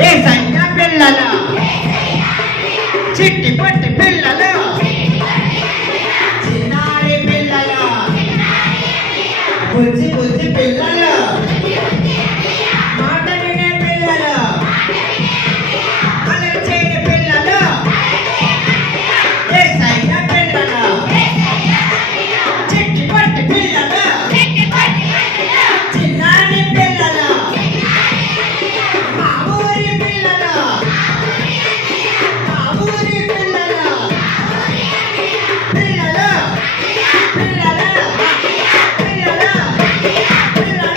ఏసయ్య పిల్లల చిట్టి పట్టి పిల్లల చిన్నారి పిల్లల బుజ్జి బుజ్జి పిల్లల మాట వినే పిల్లల అలరి చేయని పిల్లల ఏసయ్య పిల్లల చిట్టి పట్టి పిల్లల చిన్నారి పిల్లల మా ఊరి పిల్లల మా ఊరి పిల్లల పిల్లల పిల్లల పిల్లల పిల్లలు